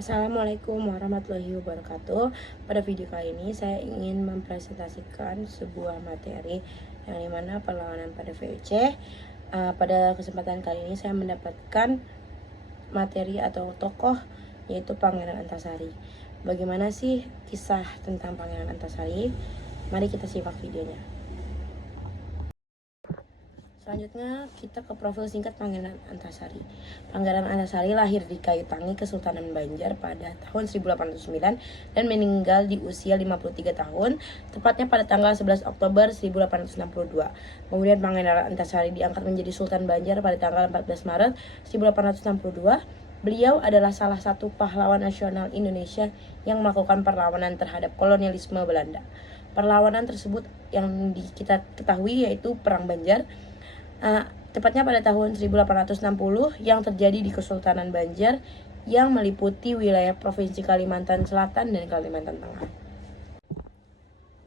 Assalamualaikum warahmatullahi wabarakatuh. Pada video kali ini saya ingin mempresentasikan sebuah materi yang dimana perlawanan pada VOC. Pada kesempatan kali ini saya mendapatkan materi atau tokoh yaitu Pangeran Antasari. Bagaimana sih kisah tentang Pangeran Antasari? Mari kita simak videonya. Selanjutnya kita ke profil singkat Pangeran Antasari. Pangeran Antasari lahir di Kayu Tangi, Kesultanan Banjar pada tahun 1809 dan meninggal di usia 53 tahun, tepatnya pada tanggal 11 Oktober 1862. Kemudian Pangeran Antasari diangkat menjadi Sultan Banjar pada tanggal 14 Maret 1862. Beliau adalah salah satu pahlawan nasional Indonesia yang melakukan perlawanan terhadap kolonialisme Belanda. Perlawanan tersebut yang kita ketahui yaitu Perang Banjar, tepatnya pada tahun 1860 yang terjadi di Kesultanan Banjar yang meliputi wilayah Provinsi Kalimantan Selatan dan Kalimantan Tengah.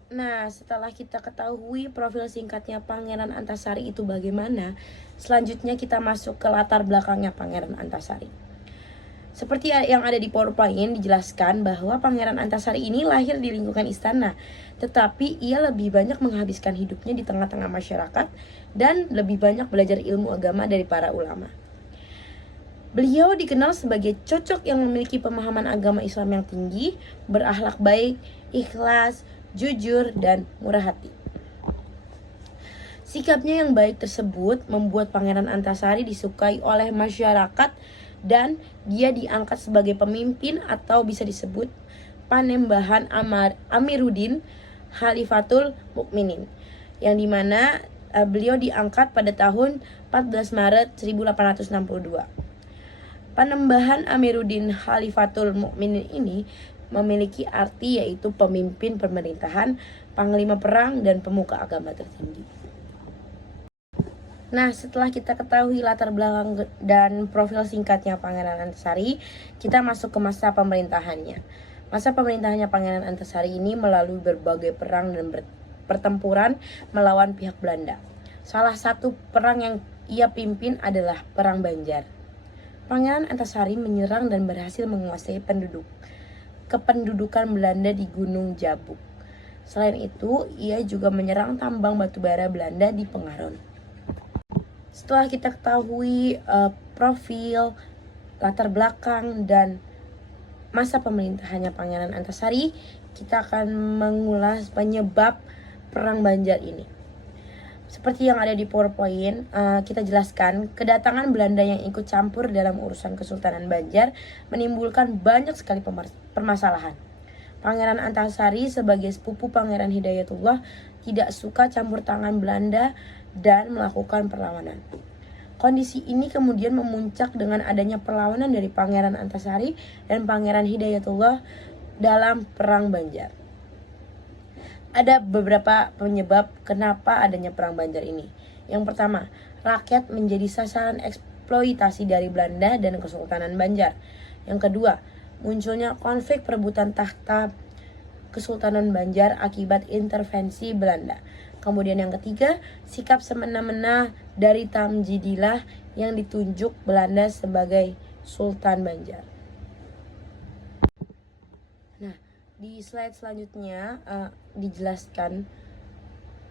Nah, setelah kita ketahui profil singkatnya Pangeran Antasari itu bagaimana, selanjutnya kita masuk ke latar belakangnya Pangeran Antasari. Seperti yang ada di PowerPoint dijelaskan bahwa Pangeran Antasari ini lahir di lingkungan istana, tetapi ia lebih banyak menghabiskan hidupnya di tengah-tengah masyarakat dan lebih banyak belajar ilmu agama dari para ulama. Beliau dikenal sebagai cocok yang memiliki pemahaman agama Islam yang tinggi, berakhlak baik, ikhlas, jujur, dan murah hati. Sikapnya yang baik tersebut membuat Pangeran Antasari disukai oleh masyarakat dan dia diangkat sebagai pemimpin atau bisa disebut Panembahan Amiruddin Khalifatul Mukminin, yang dimana beliau diangkat pada tahun 14 Maret 1862. Panembahan Amiruddin Khalifatul Mukminin ini memiliki arti yaitu pemimpin pemerintahan, panglima perang, dan pemuka agama tertinggi. Nah, setelah kita ketahui latar belakang dan profil singkatnya Pangeran Antasari, kita masuk ke masa pemerintahannya. Masa pemerintahannya Pangeran Antasari ini melalui berbagai perang dan pertempuran melawan pihak Belanda. Salah satu perang yang ia pimpin adalah Perang Banjar. Pangeran Antasari menyerang dan berhasil menguasai kependudukan Belanda di Gunung Jabuk. Selain itu, ia juga menyerang tambang batubara Belanda di Pengaron. Setelah kita ketahui profil, latar belakang, dan masa pemerintahannya Pangeran Antasari, kita akan mengulas penyebab Perang Banjar ini. Seperti yang ada di PowerPoint, kita jelaskan kedatangan Belanda yang ikut campur dalam urusan Kesultanan Banjar menimbulkan banyak sekali permasalahan. Pangeran Antasari sebagai sepupu Pangeran Hidayatullah tidak suka campur tangan Belanda dan melakukan perlawanan. Kondisi ini kemudian memuncak dengan adanya perlawanan dari Pangeran Antasari dan Pangeran Hidayatullah dalam Perang Banjar. Ada beberapa penyebab kenapa adanya Perang Banjar ini. Yang pertama, rakyat menjadi sasaran eksploitasi dari Belanda dan Kesultanan Banjar. Yang kedua, munculnya konflik perebutan tahta Kesultanan Banjar akibat intervensi Belanda. Kemudian yang ketiga, sikap semena-mena dari Tamjidillah yang ditunjuk Belanda sebagai Sultan Banjar. Nah, di slide selanjutnya dijelaskan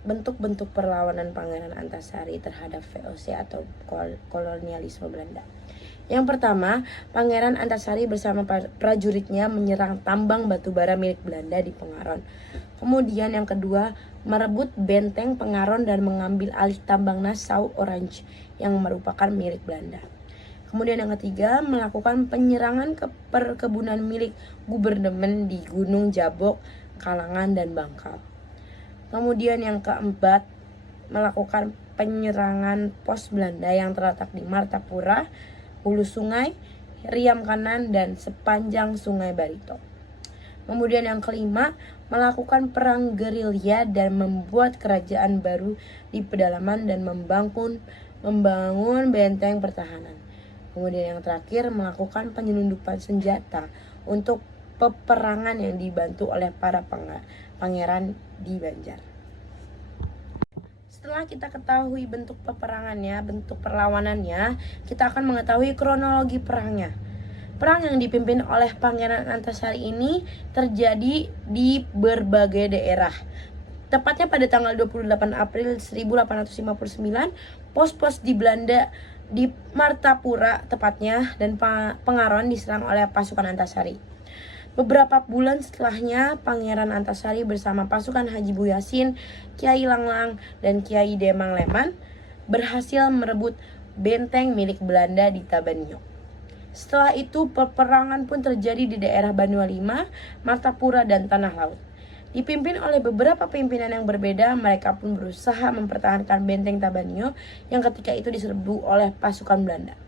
bentuk-bentuk perlawanan Pangeran Antasari terhadap VOC atau kolonialisme Belanda. Yang pertama, Pangeran Antasari bersama prajuritnya menyerang tambang batubara milik Belanda di Pengaron. Kemudian yang kedua, merebut benteng Pengaron dan mengambil alih tambang Nassau Orange yang merupakan milik Belanda. Kemudian yang ketiga, melakukan penyerangan ke perkebunan milik Gubernemen di Gunung Jabok, Kalangan, dan Bangkal. Kemudian yang keempat, melakukan penyerangan pos Belanda yang terletak di Martapura, Hulu Sungai, Riam Kanan, dan sepanjang Sungai Barito. Kemudian yang kelima, melakukan perang gerilya dan membuat kerajaan baru di pedalaman dan membangun benteng pertahanan. Kemudian yang terakhir, melakukan penyelundupan senjata untuk peperangan yang dibantu oleh para pangeran di Banjar. Setelah kita ketahui bentuk peperangannya, bentuk perlawanannya, kita akan mengetahui kronologi perangnya. Perang yang dipimpin oleh Pangeran Antasari ini terjadi di berbagai daerah. Tepatnya pada tanggal 28 April 1859, pos-pos di Belanda di Martapura tepatnya dan Pengaron diserang oleh pasukan Antasari. Beberapa bulan setelahnya, Pangeran Antasari bersama pasukan Haji Buyasin, Kiai Langlang, dan Kiai Demang Leman berhasil merebut benteng milik Belanda di Tabanio. Setelah itu, peperangan pun terjadi di daerah Banua Lima, Martapura, dan Tanah Laut. Dipimpin oleh beberapa pimpinan yang berbeda, mereka pun berusaha mempertahankan benteng Tabanio yang ketika itu diserbu oleh pasukan Belanda.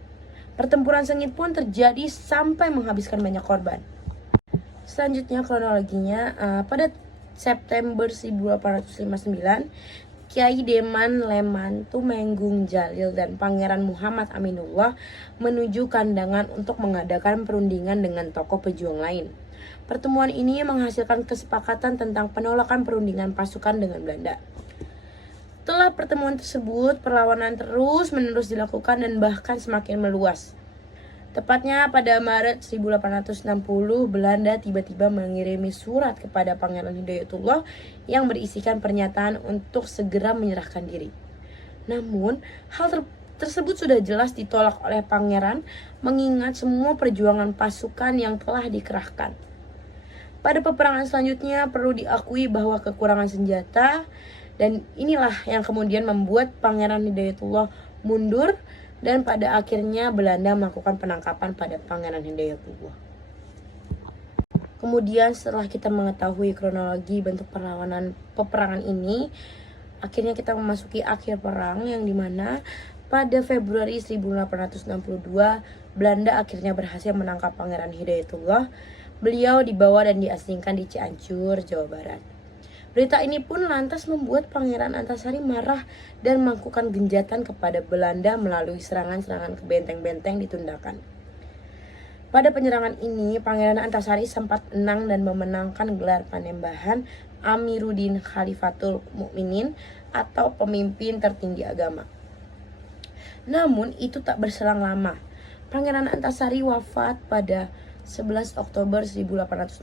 Pertempuran sengit pun terjadi sampai menghabiskan banyak korban. Selanjutnya kronologinya, pada September 1859, Kiai Deman Leman, Tumenggung Jalil, dan Pangeran Muhammad Aminullah menuju Kandangan untuk mengadakan perundingan dengan tokoh pejuang lain. Pertemuan ini menghasilkan kesepakatan tentang penolakan perundingan pasukan dengan Belanda. Setelah pertemuan tersebut, perlawanan terus-menerus dilakukan dan bahkan semakin meluas. Tepatnya pada Maret 1860, Belanda tiba-tiba mengirimi surat kepada Pangeran Hidayatullah yang berisikan pernyataan untuk segera menyerahkan diri. Namun, hal tersebut sudah jelas ditolak oleh Pangeran mengingat semua perjuangan pasukan yang telah dikerahkan. Pada peperangan selanjutnya perlu diakui bahwa kekurangan senjata, dan inilah yang kemudian membuat Pangeran Hidayatullah mundur, dan pada akhirnya Belanda melakukan penangkapan pada Pangeran Hidayatullah. Kemudian setelah kita mengetahui kronologi bentuk peperangan ini, akhirnya kita memasuki akhir perang yang dimana pada Februari 1862 Belanda akhirnya berhasil menangkap Pangeran Hidayatullah. Beliau dibawa dan diasingkan di Cianjur, Jawa Barat. Berita ini pun lantas membuat Pangeran Antasari marah dan melakukan genjatan kepada Belanda melalui serangan-serangan ke benteng-benteng ditundukkan. Pada penyerangan ini, Pangeran Antasari sempat menang dan memenangkan gelar Panembahan Amiruddin Khalifatul Mukminin atau pemimpin tertinggi agama. Namun itu tak berselang lama. Pangeran Antasari wafat pada 11 Oktober 1862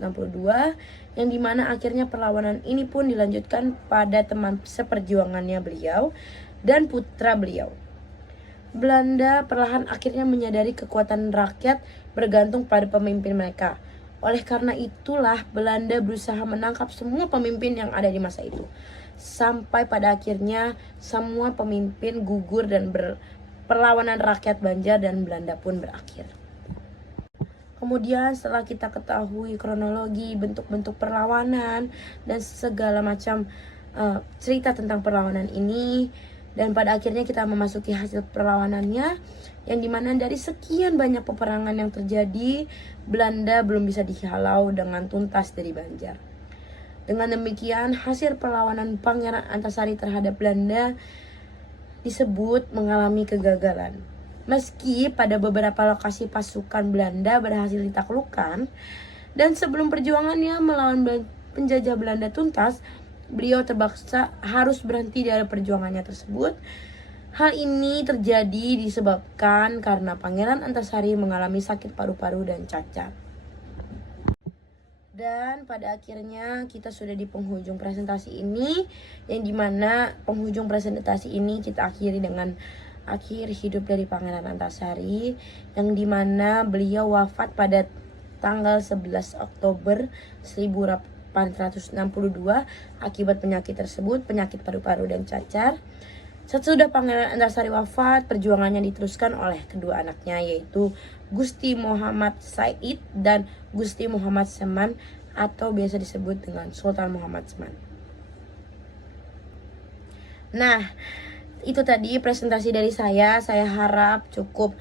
yang dimana akhirnya perlawanan ini pun dilanjutkan pada teman seperjuangannya beliau dan putra beliau. Belanda perlahan akhirnya menyadari kekuatan rakyat bergantung pada pemimpin mereka. Oleh karena itulah Belanda berusaha menangkap semua pemimpin yang ada di masa itu. Sampai pada akhirnya semua pemimpin gugur dan perlawanan rakyat Banjar dan Belanda pun berakhir. Kemudian setelah kita ketahui kronologi, bentuk-bentuk perlawanan, dan segala macam cerita tentang perlawanan ini, dan pada akhirnya kita memasuki hasil perlawanannya, yang dimana dari sekian banyak peperangan yang terjadi, Belanda belum bisa dihalau dengan tuntas dari Banjar. Dengan demikian, hasil perlawanan Pangeran Antasari terhadap Belanda disebut mengalami kegagalan. Meski pada beberapa lokasi pasukan Belanda berhasil ditaklukkan, dan sebelum perjuangannya melawan penjajah Belanda tuntas, beliau terpaksa harus berhenti dari perjuangannya tersebut. Hal ini terjadi disebabkan karena Pangeran Antasari mengalami sakit paru-paru dan cacat. Dan pada akhirnya kita sudah di penghujung presentasi ini, yang dimana penghujung presentasi ini kita akhiri dengan akhir hidup dari Pangeran Antasari, yang dimana beliau wafat pada tanggal 11 Oktober 1862 akibat penyakit tersebut, penyakit paru-paru dan cacar. Sesudah Pangeran Antasari wafat, perjuangannya diteruskan oleh kedua anaknya, yaitu Gusti Muhammad Said dan Gusti Muhammad Seman, atau biasa disebut dengan Sultan Muhammad Seman. Nah, itu tadi presentasi dari saya. Saya harap cukup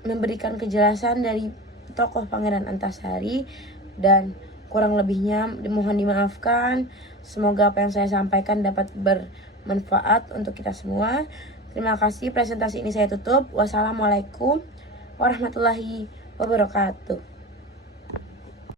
memberikan kejelasan dari tokoh Pangeran Antasari, dan kurang lebihnya mohon dimaafkan. Semoga apa yang saya sampaikan dapat bermanfaat untuk kita semua. Terima kasih, presentasi ini saya tutup. Wassalamualaikum warahmatullahi wabarakatuh.